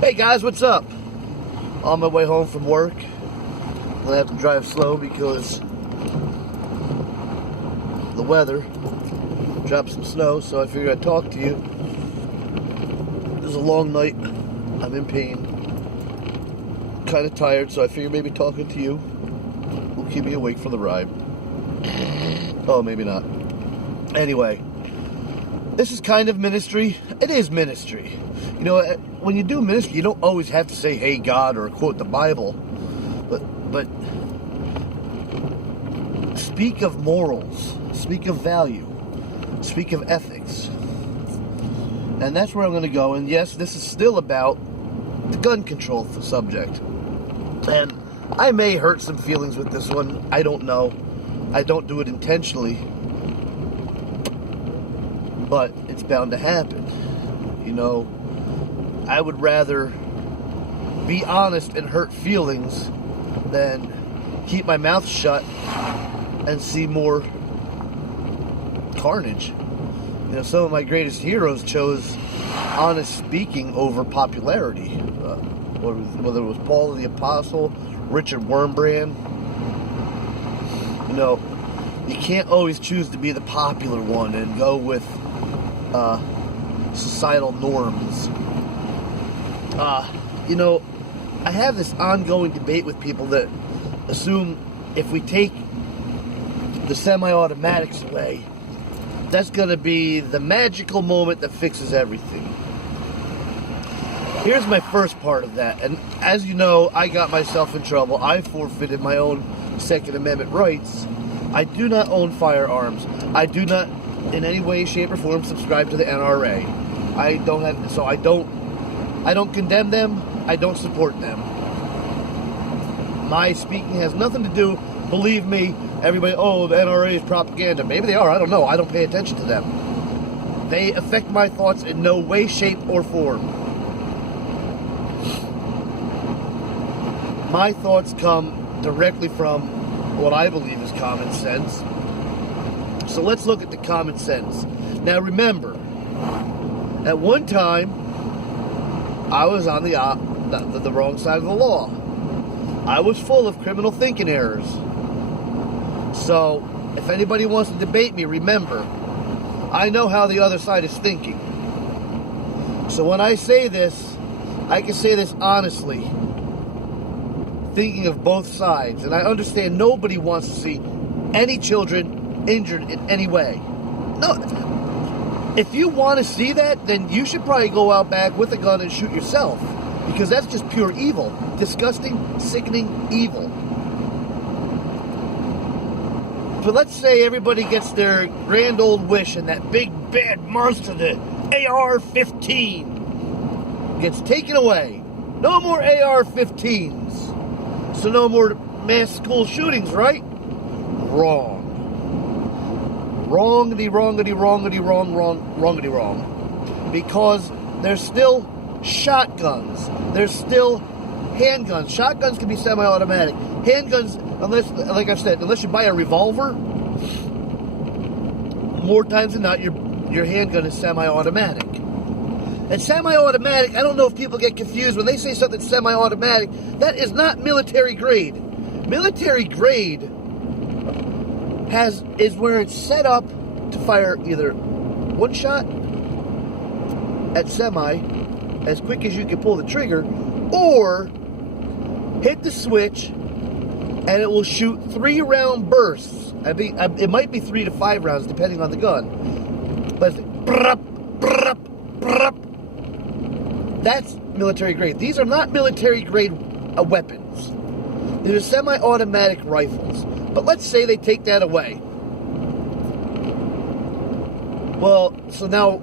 Hey guys, what's up? On my way home from work. I'm gonna have to drive slow because the weather dropped some snow, so I figured I'd talk to you. It was a long night. I'm in pain. Kind of tired, so I figured maybe talking to you will keep me awake for the ride. Oh, maybe not. Anyway, this is kind of ministry. It is ministry. You know, when you do ministry, you don't always have to say, "Hey God," or quote the Bible. But speak of morals, speak of value, speak of ethics. And that's where I'm going to go. And yes, this is still about the gun control subject. And I may hurt some feelings with this one. I don't know. I don't do it intentionally. But it's bound to happen. You know, I would rather be honest and hurt feelings than keep my mouth shut and see more carnage. You know, some of my greatest heroes chose honest speaking over popularity. Whether it was Paul the Apostle, Richard Wurmbrand. You know, you can't always choose to be the popular one and go with societal norms. You know, I have this ongoing debate with people that assume if we take the semi-automatics away, that's going to be the magical moment that fixes everything. Here's my first part of that, and as you know, I got myself in trouble. I forfeited my own Second Amendment rights. I do not own firearms. I do not in any way, shape, or form subscribe to the NRA. I don't have, so I don't condemn them. I don't support them. My speaking has nothing to do, believe me, everybody, oh, the NRA is propaganda. Maybe they are, I don't know. I don't pay attention to them. They affect my thoughts in no way, shape, or form. My thoughts come directly from what I believe is common sense. So let's look at the common sense. Now remember, at one time, I was on the wrong side of the law. I was full of criminal thinking errors. So, if anybody wants to debate me, remember, I know how the other side is thinking. So when I say this, I can say this honestly, thinking of both sides. And I understand nobody wants to see any children injured in any way. No, if you want to see that, then you should probably go out back with a gun and shoot yourself, because that's just pure evil. Disgusting, sickening evil. But let's say everybody gets their grand old wish and that big bad monster, the AR-15, gets taken away. No more AR-15s. So no more mass school shootings, right? Wrong. Wrongity, wrongity, wrongity, wrongity, wrong. Because there's still shotguns. There's still handguns. Shotguns can be semi-automatic. Handguns, unless, like I've said, unless you buy a revolver, more times than not, your handgun is semi-automatic. And semi-automatic, I don't know if people get confused when they say something semi-automatic. That is not military grade. Military grade is where it's set up to fire either one shot at semi as quick as you can pull the trigger, or hit the switch and it will shoot 3-round bursts. It might be 3 to 5 rounds depending on the gun, but that's military grade. These are not military grade weapons. These are semi-automatic rifles. But let's say they take that away. Well, so now,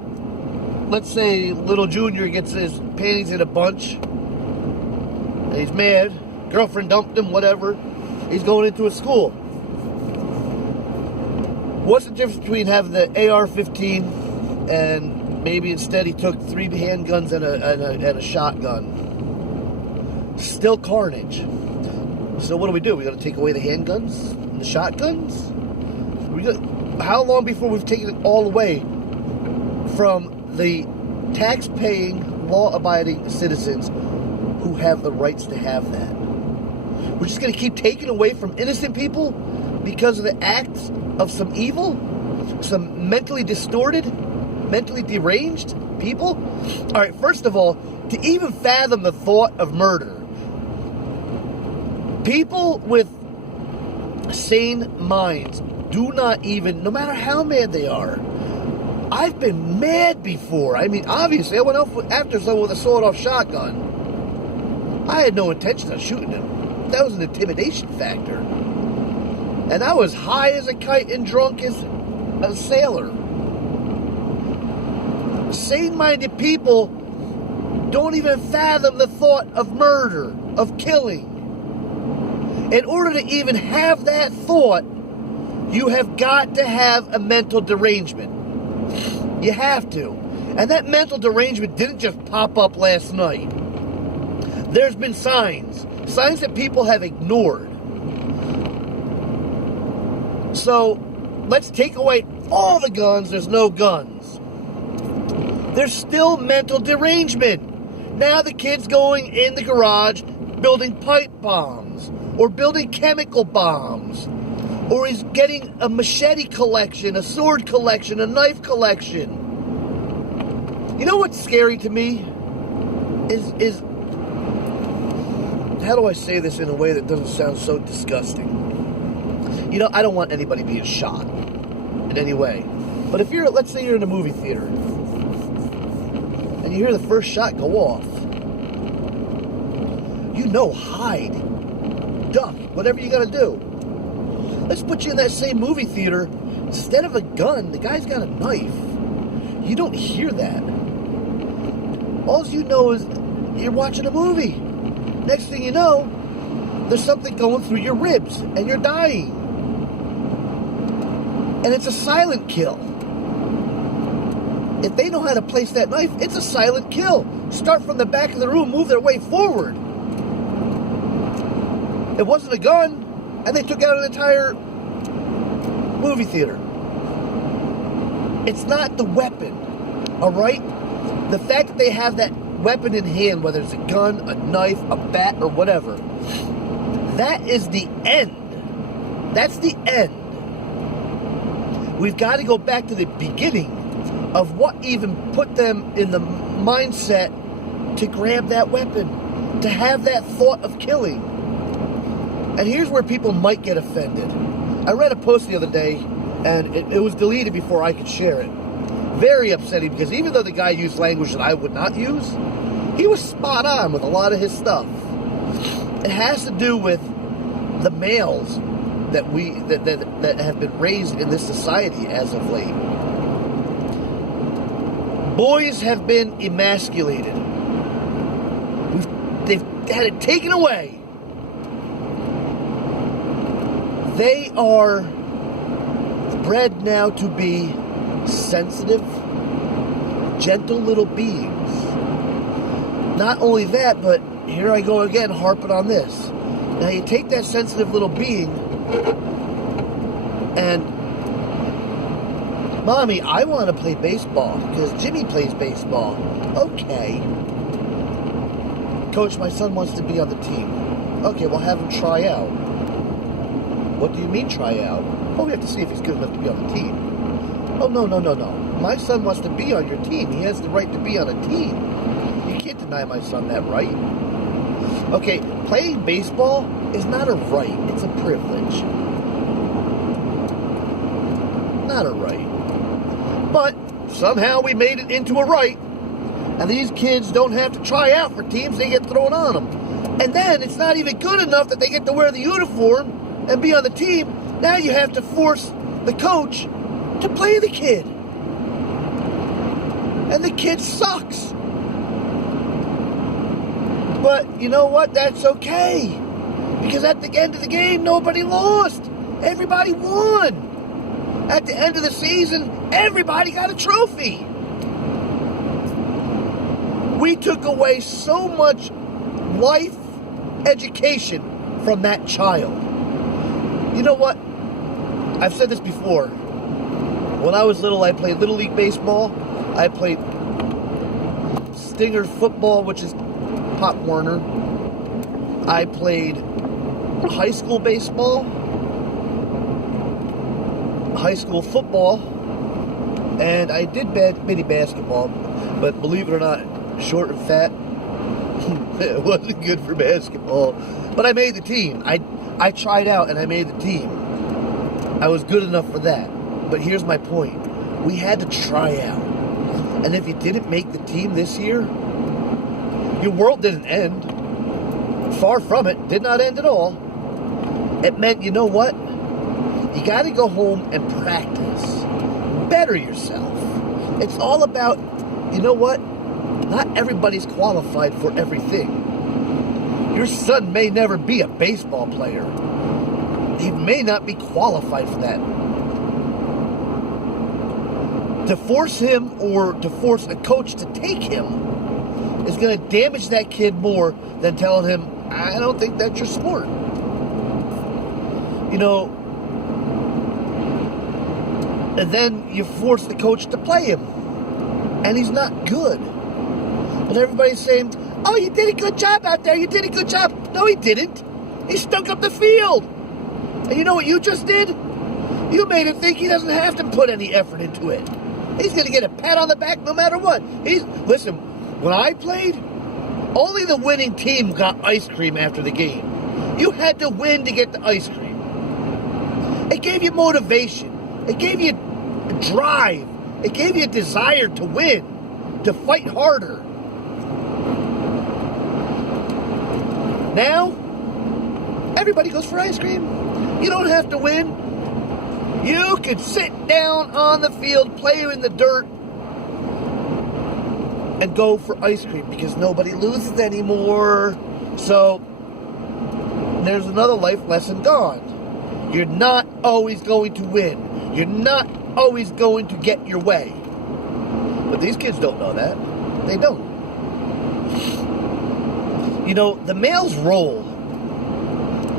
let's say little Junior gets his panties in a bunch, and he's mad. Girlfriend dumped him, whatever. He's going into a school. What's the difference between having the AR-15 and maybe instead he took 3 handguns and a shotgun? Still carnage. So what do? We got to take away the handguns and the shotguns? How long before we've taken it all away from the tax-paying law-abiding citizens who have the rights to have that. We're just going to keep taking away from innocent people because of the acts of some evil, some mentally distorted, mentally deranged people? All right, first of all, to even fathom the thought of murder, people with sane minds do not even, no matter how mad they are. I've been mad before. I mean, obviously, I went out after someone with a sawed-off shotgun. I had no intention of shooting him. That was an intimidation factor. And I was high as a kite and drunk as a sailor. Sane-minded people don't even fathom the thought of murder, of killing. In order to even have that thought, you have got to have a mental derangement. You have to. And that mental derangement didn't just pop up last night. There's been signs that people have ignored. So, let's take away all the guns, there's no guns. There's still mental derangement. Now the kid's going in the garage building pipe bombs, or building chemical bombs, or he's getting a machete collection, a sword collection, a knife collection. You know what's scary to me? Is how do I say this in a way that doesn't sound so disgusting? You know, I don't want anybody being shot in any way. But if you're, let's say you're in a movie theater, and you hear the first shot go off, you know, hide, duck, whatever you gotta do. Let's put you in that same movie theater. Instead of a gun, the guy's got a knife. You don't hear that. All you know is you're watching a movie. Next thing you know, there's something going through your ribs and you're dying. And it's a silent kill. If they know how to place that knife, it's a silent kill. Start from the back of the room, move their way forward. It wasn't a gun, and they took out an entire movie theater. It's not the weapon, all right? The fact that they have that weapon in hand, whether it's a gun, a knife, a bat, or whatever, that is the end. That's the end. We've got to go back to the beginning of what even put them in the mindset to grab that weapon, to have that thought of killing. And here's where people might get offended. I read a post the other day, and it was deleted before I could share it. Very upsetting, because even though the guy used language that I would not use, he was spot on with a lot of his stuff. It has to do with the males that have been raised in this society as of late. Boys have been emasculated. They've had it taken away. They are bred now to be sensitive, gentle little beings. Not only that, but here I go again harping on this. Now you take that sensitive little being and, Mommy, I want to play baseball because Jimmy plays baseball. Okay. Coach, my son wants to be on the team. Okay, well have him try out. What do you mean try out? Oh, we have to see if he's good enough to be on the team. Oh, no. My son wants to be on your team. He has the right to be on a team. You can't deny my son that right. Okay, playing baseball is not a right. It's a privilege. Not a right. But somehow we made it into a right. And these kids don't have to try out for teams. They get thrown on them. And then it's not even good enough that they get to wear the uniform and be on the team. Now you have to force the coach to play the kid. And the kid sucks. But you know what? That's okay. Because at the end of the game, nobody lost. Everybody won. At the end of the season, everybody got a trophy. We took away so much life education from that child. You know what? I've said this before. When I was little, I played Little League Baseball. I played Stinger football, which is Pop Warner. I played high school baseball, high school football, and I did mini basketball. But believe it or not, short and fat, it wasn't good for basketball. But I made the team. I tried out and I made the team. I was good enough for that. But here's my point. We had to try out. And if you didn't make the team this year, your world didn't end. Far from it. Did not end at all. It meant, you know what? You got to go home and practice. Better yourself. It's all about, you know what? Not everybody's qualified for everything. Your son may never be a baseball player. He may not be qualified for that. To force him or to force a coach to take him is going to damage that kid more than telling him, I don't think that's your sport. You know, and then you force the coach to play him. And he's not good. But everybody's saying, oh, you did a good job out there. You did a good job. No, he didn't. He stunk up the field. And you know what you just did? You made him think he doesn't have to put any effort into it. He's going to get a pat on the back no matter what. Listen, when I played, only the winning team got ice cream after the game. You had to win to get the ice cream. It gave you motivation. It gave you drive. It gave you a desire to win, to fight harder. Now, everybody goes for ice cream. You don't have to win. You can sit down on the field, play in the dirt, and go for ice cream because nobody loses anymore. So, there's another life lesson gone. You're not always going to win. You're not always going to get your way. But these kids don't know that. They don't. You know, the male's role,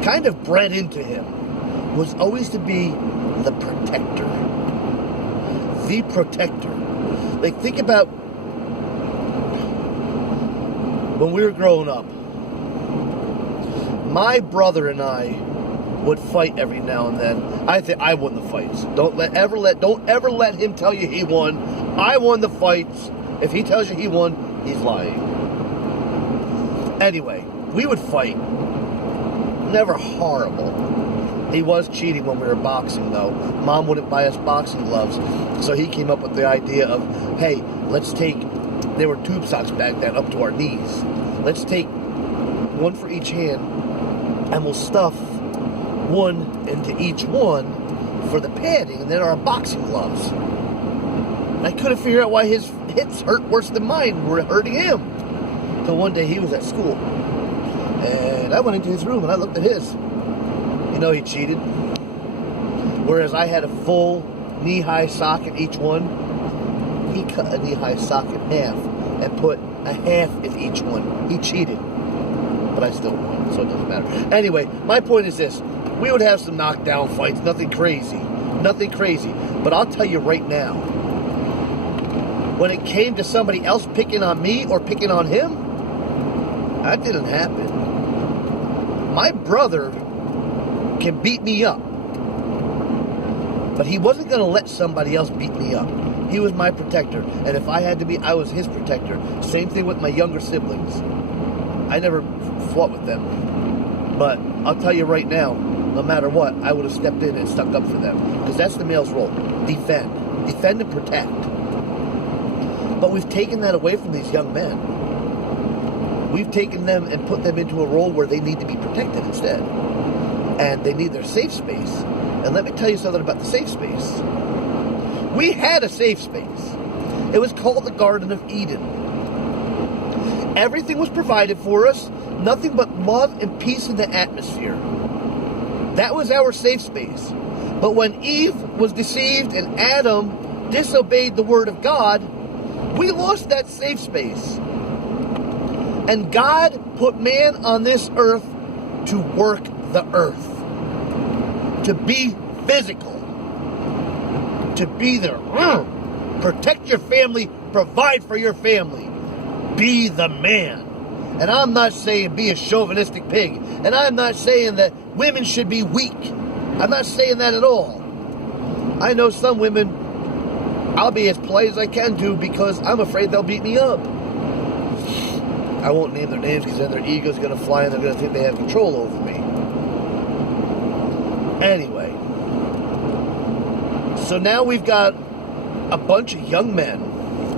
kind of bred into him, was always to be the protector. The protector. Like, think about when we were growing up. My brother and I would fight every now and then. I think I won the fights. Don't ever let him tell you he won. I won the fights. If he tells you he won, he's lying. Anyway, we would fight. Never horrible. He was cheating when we were boxing, though. Mom wouldn't buy us boxing gloves, so he came up with the idea of, hey, let's take, they were tube socks back then, up to our knees. Let's take one for each hand, and we'll stuff one into each one for the padding, and then our boxing gloves. And I couldn't figure out why his hits hurt worse than mine were hurting him. Until one day he was at school, and I went into his room and I looked at his. You know he cheated. Whereas I had a full knee-high sock in each one, he cut a knee-high sock in half and put a half in each one. He cheated. But I still won, so it doesn't matter. Anyway, my point is this. We would have some knockdown fights, nothing crazy. Nothing crazy. But I'll tell you right now, when it came to somebody else picking on me or picking on him, that didn't happen. My brother can beat me up. But he wasn't going to let somebody else beat me up. He was my protector. And if I had to be, I was his protector. Same thing with my younger siblings. I never fought with them. But I'll tell you right now, no matter what, I would have stepped in and stuck up for them. Because that's the male's role. Defend. Defend and protect. But we've taken that away from these young men. We've taken them and put them into a role where they need to be protected instead. And they need their safe space. And let me tell you something about the safe space. We had a safe space. It was called the Garden of Eden. Everything was provided for us. Nothing but love and peace in the atmosphere. That was our safe space. But when Eve was deceived and Adam disobeyed the word of God, we lost that safe space. And God put man on this earth to work the earth. To be physical. To be there. Protect your family. Provide for your family. be the man. And I'm not saying be a chauvinistic pig. And I'm not saying that women should be weak. I'm not saying that at all. I know some women, I'll be as polite as I can to because I'm afraid they'll beat me up. I won't name their names because then their ego's going to fly and they're going to think they have control over me. Anyway. So now we've got a bunch of young men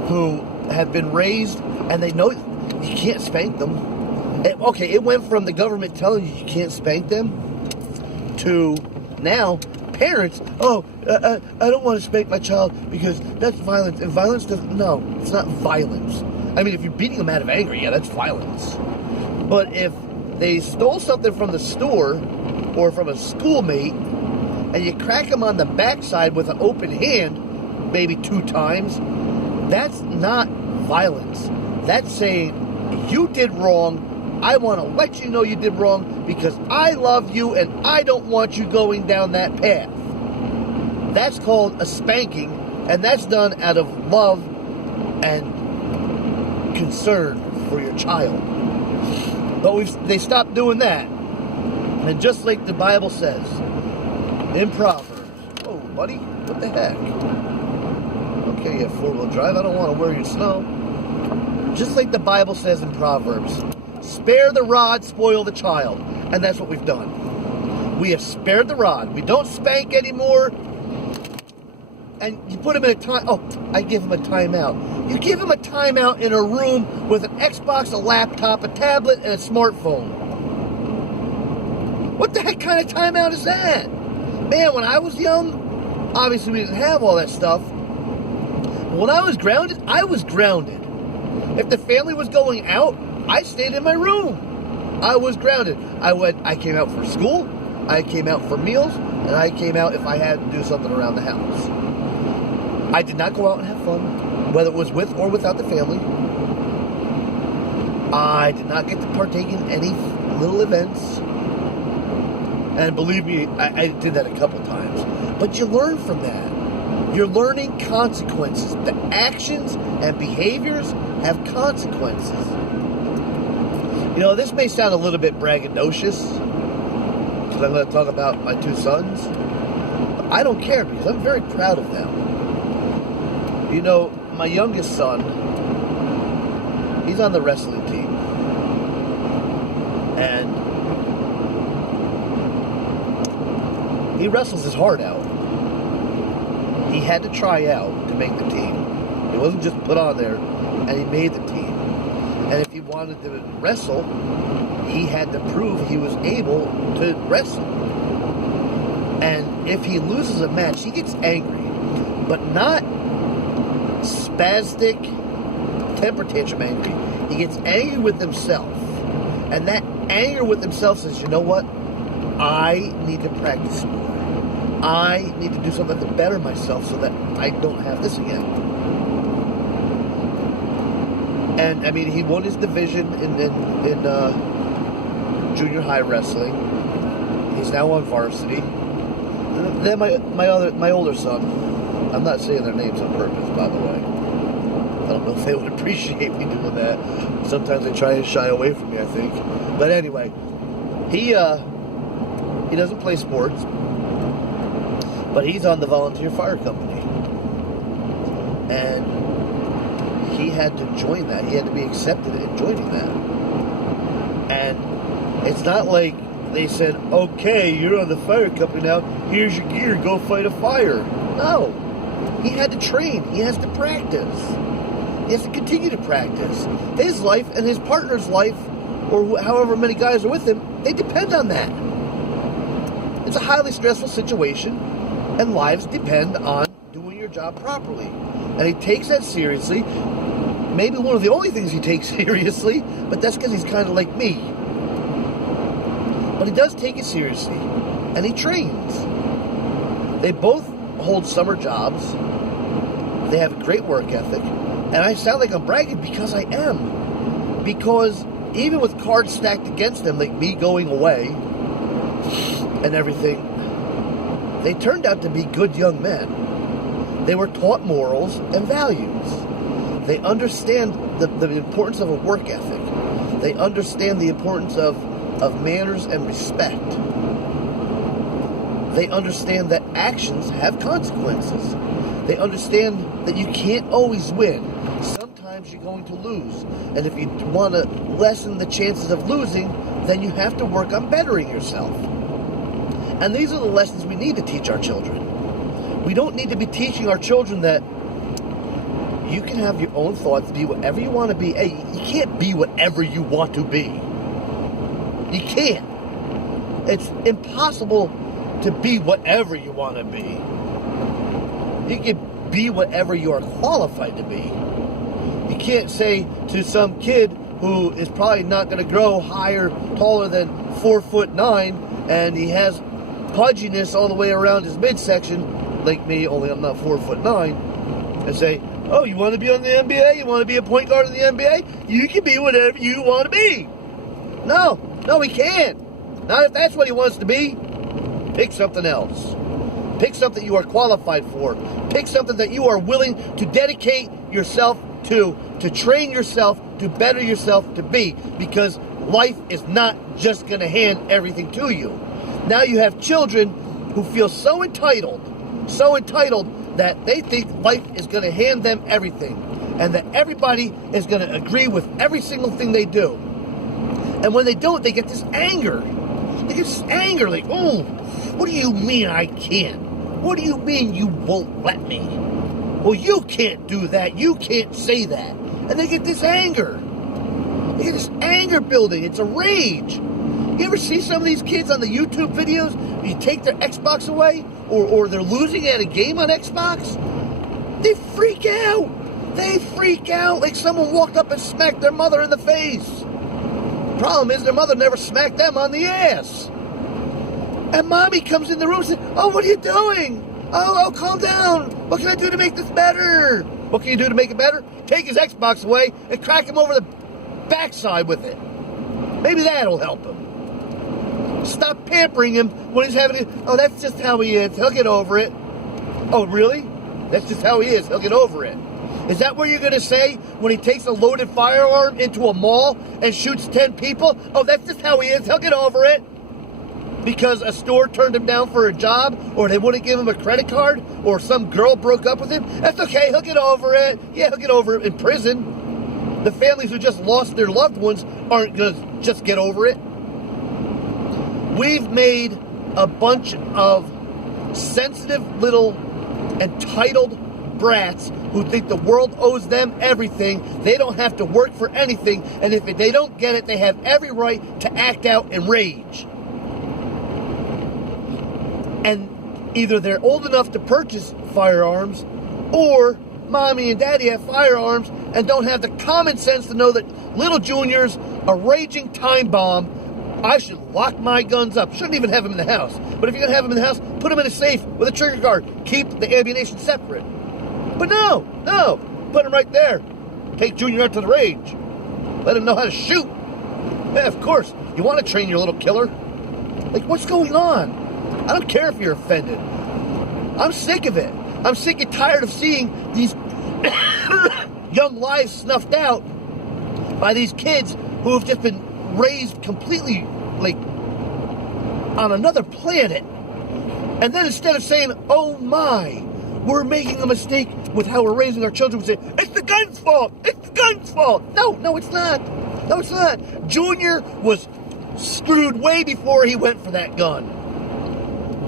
who have been raised and they know you can't spank them. It went from the government telling you can't spank them to now parents, I don't want to spank my child because that's violence. And violence doesn't, no, it's not violence. I mean, if you're beating them out of anger, yeah, that's violence. But if they stole something from the store or from a schoolmate and you crack them on the backside with an open hand, maybe 2 times, that's not violence. That's saying, you did wrong. I want to let you know you did wrong because I love you and I don't want you going down that path. That's called a spanking, and that's done out of love and concern for your child. But they stopped doing that. And just like the Bible says in Proverbs, oh, buddy, what the heck? Okay, you have 4-wheel drive. I don't want to wear your snow. Just like the Bible says in Proverbs, spare the rod, spoil the child. And that's what we've done. We have spared the rod. We don't spank anymore. And you put him in a time. Oh, I give him a timeout. You give him a timeout in a room with an Xbox, a laptop, a tablet, and a smartphone. What the heck kind of timeout is that? Man, when I was young, obviously we didn't have all that stuff. When I was grounded, I was grounded. If the family was going out, I stayed in my room. I was grounded. I came out for school, I came out for meals, and I came out if I had to do something around the house. I did not go out and have fun, whether it was with or without the family. I did not get to partake in any little events. And believe me, I did that a couple times. But you learn from that. You're learning consequences. The actions and behaviors have consequences. You know, this may sound a little bit braggadocious, because I'm going to talk about my 2 sons. But I don't care, because I'm very proud of them. You know, my youngest son, he's on the wrestling team. And he wrestles his heart out. He had to try out to make the team. He wasn't just put on there, and he made the team. And if he wanted to wrestle, he had to prove he was able to wrestle. And if he loses a match, he gets angry. But not spastic, temper tantrum angry. He gets angry with himself. And that anger with himself says, you know what? I need to practice more. I need to do something to better myself so that I don't have this again. And I mean, he won his division in junior high wrestling. He's now on varsity. Then my older son. I'm not saying their names on purpose, by the way. I don't know if they would appreciate me doing that. Sometimes they try and shy away from me, I think. But anyway, he doesn't play sports, but he's on the volunteer fire company. And he had to join that. He had to be accepted in joining that. And it's not like they said, okay, you're on the fire company now, here's your gear, go fight a fire. No. He had to train. He has to practice. He has to continue to practice. His life and his partner's life, or however many guys are with him, they depend on that. It's a highly stressful situation, and lives depend on doing your job properly. And he takes that seriously. Maybe one of the only things he takes seriously, but that's because he's kind of like me. But he does take it seriously, and he trains. They both hold summer jobs. They have a great work ethic. And I sound like I'm bragging because I am. Because even with cards stacked against them, like me going away and everything, they turned out to be good young men. They were taught morals and values. They understand the importance of a work ethic. They understand the importance of manners and respect. They understand that actions have consequences. They understand that you can't always win. Sometimes you're going to lose. And if you want to lessen the chances of losing, then you have to work on bettering yourself. And these are the lessons we need to teach our children. We don't need to be teaching our children that you can have your own thoughts, be whatever you want to be. Hey, you can't be whatever you want to be. You can't. It's impossible to be whatever you want to be. You can be whatever you are qualified to be. You can't say to some kid who is probably not going to grow higher, taller than 4'9", and he has pudginess all the way around his midsection, like me, only I'm not 4'9", and say, oh, you want to be on the NBA? You want to be a point guard in the NBA? You can be whatever you want to be. No, he can't. Not if that's what he wants to be. Pick something else. Pick something you are qualified for. Pick something that you are willing to dedicate yourself to train yourself, to better yourself to be. Because life is not just going to hand everything to you. Now you have children who feel so entitled that they think life is going to hand them everything. And that everybody is going to agree with every single thing they do. And when they don't, they get this anger. They get this anger like, oh, what do you mean I can't? What do you mean you won't let me? Well, you can't do that. You can't say that. And they get this anger. They get this anger building. It's a rage. You ever see some of these kids on the YouTube videos? You take their Xbox away, or they're losing at a game on Xbox? They freak out. They freak out like someone walked up and smacked their mother in the face. Problem is, their mother never smacked them on the ass. And mommy comes in the room and says, oh, what are you doing? Oh, calm down. What can I do to make this better? What can you do to make it better? Take his Xbox away and crack him over the backside with it. Maybe that'll help him. Stop pampering him when he's having it. Oh, that's just how he is. He'll get over it. Oh, really? That's just how he is. He'll get over it. Is that what you're going to say when he takes a loaded firearm into a mall and shoots 10 people? Oh, that's just how he is. He'll get over it. Because a store turned him down for a job, or they wouldn't give him a credit card, or some girl broke up with him. That's okay. He'll get over it. Yeah, he'll get over it in prison. The families who just lost their loved ones aren't going to just get over it. We've made a bunch of sensitive little entitled brats who think the world owes them everything. They don't have to work for anything, and if they don't get it, they have every right to act out in rage. And either they're old enough to purchase firearms, or mommy and daddy have firearms and don't have the common sense to know that little Junior's a raging time bomb. I should lock my guns up. Shouldn't even have them in the house. But if you're going to have them in the house, put them in a safe with a trigger guard. Keep the ammunition separate. But no. Put them right there. Take Junior out to the range. Let him know how to shoot. Yeah, of course. You want to train your little killer. Like, what's going on? I don't care if you're offended. I'm sick of it. I'm sick and tired of seeing these young lives snuffed out by these kids who have just been raised completely, like, on another planet. And then instead of saying, oh my, we're making a mistake with how we're raising our children, we say, it's the gun's fault. It's the gun's fault. No, it's not. No, it's not. Junior was screwed way before he went for that gun.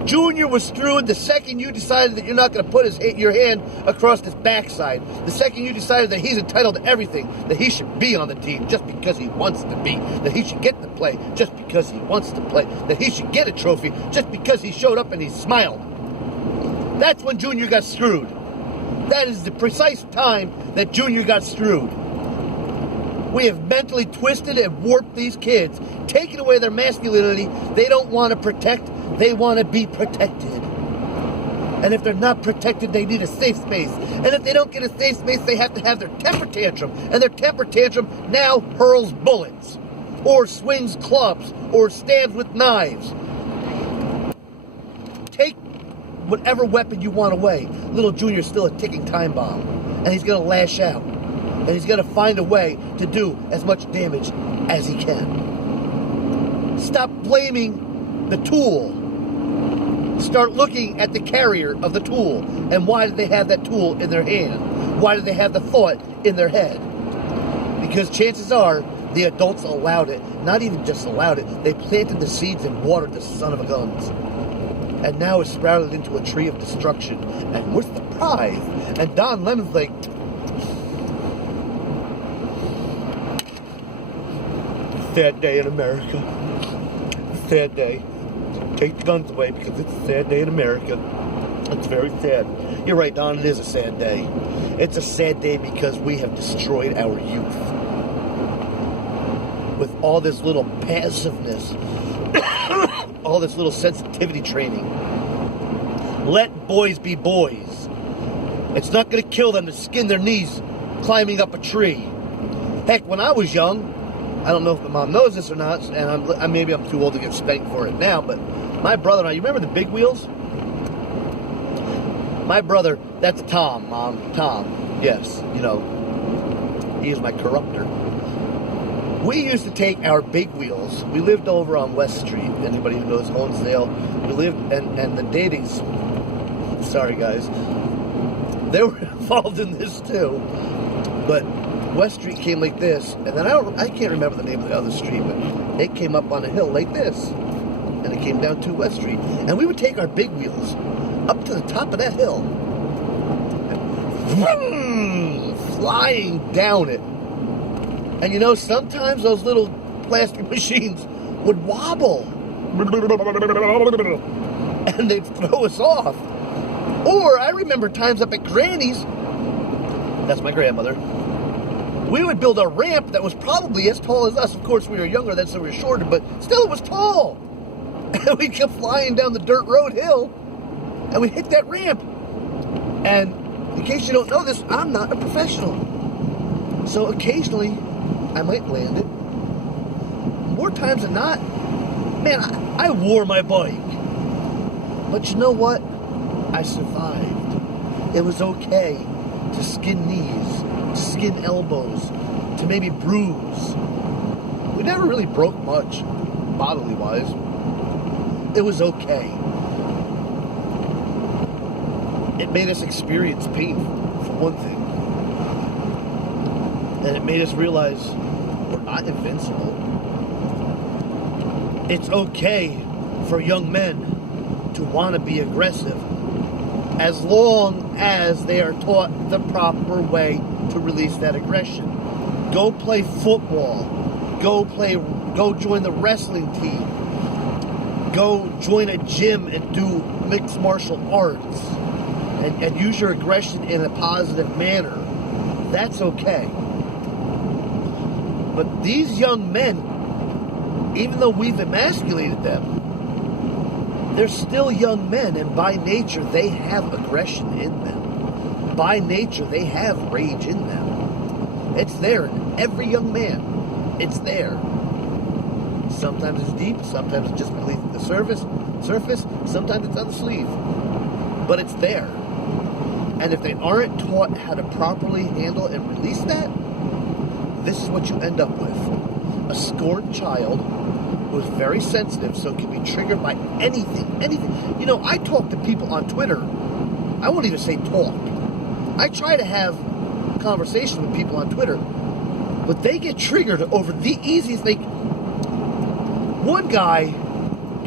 Junior was screwed the second you decided that you're not going to put your hand across his backside. The second you decided that he's entitled to everything, that he should be on the team just because he wants to be, that he should get to play just because he wants to play, that he should get a trophy just because he showed up and he smiled. That's when Junior got screwed. That is the precise time that Junior got screwed. We have mentally twisted and warped these kids, taken away their masculinity. They don't want to protect. They want to be protected. And if they're not protected, they need a safe space. And if they don't get a safe space, they have to have their temper tantrum. And their temper tantrum now hurls bullets, or swings clubs, or stabs with knives. Take whatever weapon you want away. Little Junior's still a ticking time bomb. And he's going to lash out. And he's going to find a way to do as much damage as he can. Stop blaming the tool. Start looking at the carrier of the tool. And why did they have that tool in their hand? Why did they have the thought in their head? Because chances are, the adults allowed it. Not even just allowed it. They planted the seeds and watered the son of a guns. And now it's sprouted into a tree of destruction. And what's the prize? And Don Lemon's like, sad day in America. Sad day. Take the guns away because it's a sad day in America. It's very sad. You're right, Don, it is a sad day. It's a sad day because we have destroyed our youth. With all this little passiveness, all this little sensitivity training. Let boys be boys. It's not going to kill them to skin their knees climbing up a tree. Heck, when I was young, I don't know if my mom knows this or not, and maybe I'm too old to get spanked for it now, but my brother and I, you remember the big wheels? My brother, that's Tom, Mom, Tom, yes, you know, he is my corrupter. We used to take our big wheels. We lived over on West Street. Anybody who knows Honesdale, we lived, and the datings, sorry guys, they were involved in this too. But West Street came like this, and then I can't remember the name of the other street, but it came up on a hill like this, and it came down to West Street. And we would take our big wheels up to the top of that hill, and flying down it. And you know, sometimes those little plastic machines would wobble. And they'd throw us off. Or I remember times up at Granny's, that's my grandmother, we would build a ramp that was probably as tall as us. Of course, we were younger then, so we were shorter, but still it was tall. And we'd come flying down the dirt road hill, and we'd hit that ramp. And in case you don't know this, I'm not a professional. So occasionally, I might land it. More times than not, man, I wore my bike. But you know what? I survived. It was okay to skin knees, to skin elbows, to maybe bruise. We never really broke much, bodily wise. It was okay. It made us experience pain, for one thing. And it made us realize we're not invincible. It's okay for young men to want to be aggressive as long as they are taught the proper way to release that aggression. Go play football. Go join the wrestling team. Go join a gym and do mixed martial arts and use your aggression in a positive manner. That's okay. But these young men, even though we've emasculated them, they're still young men, and by nature they have aggression in them. By nature they have rage in them. It's there in every young man. It's there. Sometimes it's deep, sometimes it's just beneath the surface, sometimes it's on the sleeve. But it's there. And if they aren't taught how to properly handle and release that, this is what you end up with. A scorned child who is very sensitive, so can be triggered by anything. You know, I talk to people on Twitter. I won't even say talk. I try to have conversation with people on Twitter, but they get triggered over the easiest thing. One guy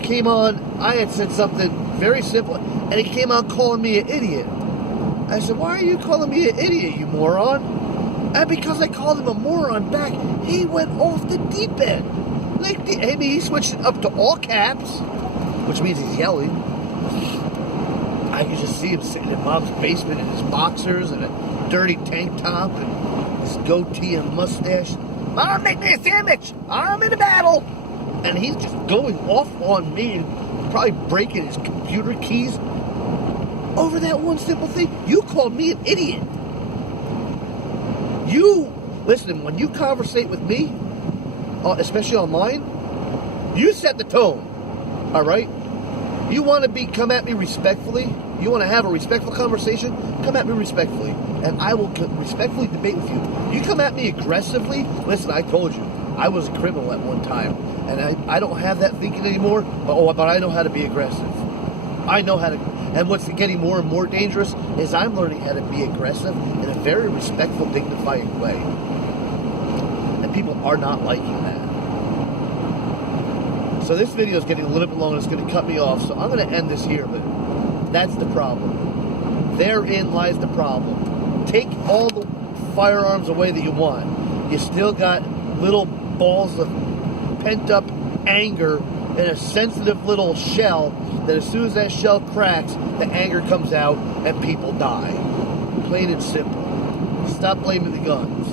came on, I had said something very simple, and he came on calling me an idiot. I said, why are you calling me an idiot, you moron? And because I called him a moron back, he went off the deep end. Like, he switched it up to all caps, which means he's yelling. I could just see him sitting in Mom's basement in his boxers and a dirty tank top and his goatee and mustache. Mom, make me a sandwich. I'm in a battle. And he's just going off on me and probably breaking his computer keys over that one simple thing. You called me an idiot. Listen, when you conversate with me, especially online, you set the tone, all right? You want to come at me respectfully? You want to have a respectful conversation? Come at me respectfully. and I will respectfully debate with you. You come at me aggressively, listen, I told you, I was a criminal at one time, and I don't have that thinking anymore, but I know how to be aggressive. I know how to, and what's getting more and more dangerous is I'm learning how to be aggressive in a very respectful, dignified way. And people are not liking that. So this video is getting a little bit long, it's going to cut me off, so I'm going to end this here, but that's the problem. Therein lies the problem. Take all the firearms away that you want. You still got little balls of pent-up anger in a sensitive little shell that as soon as that shell cracks, the anger comes out and people die. Plain and simple. Stop blaming the guns.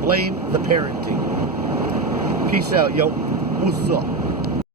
Blame the parenting. Peace out, yo. What's up?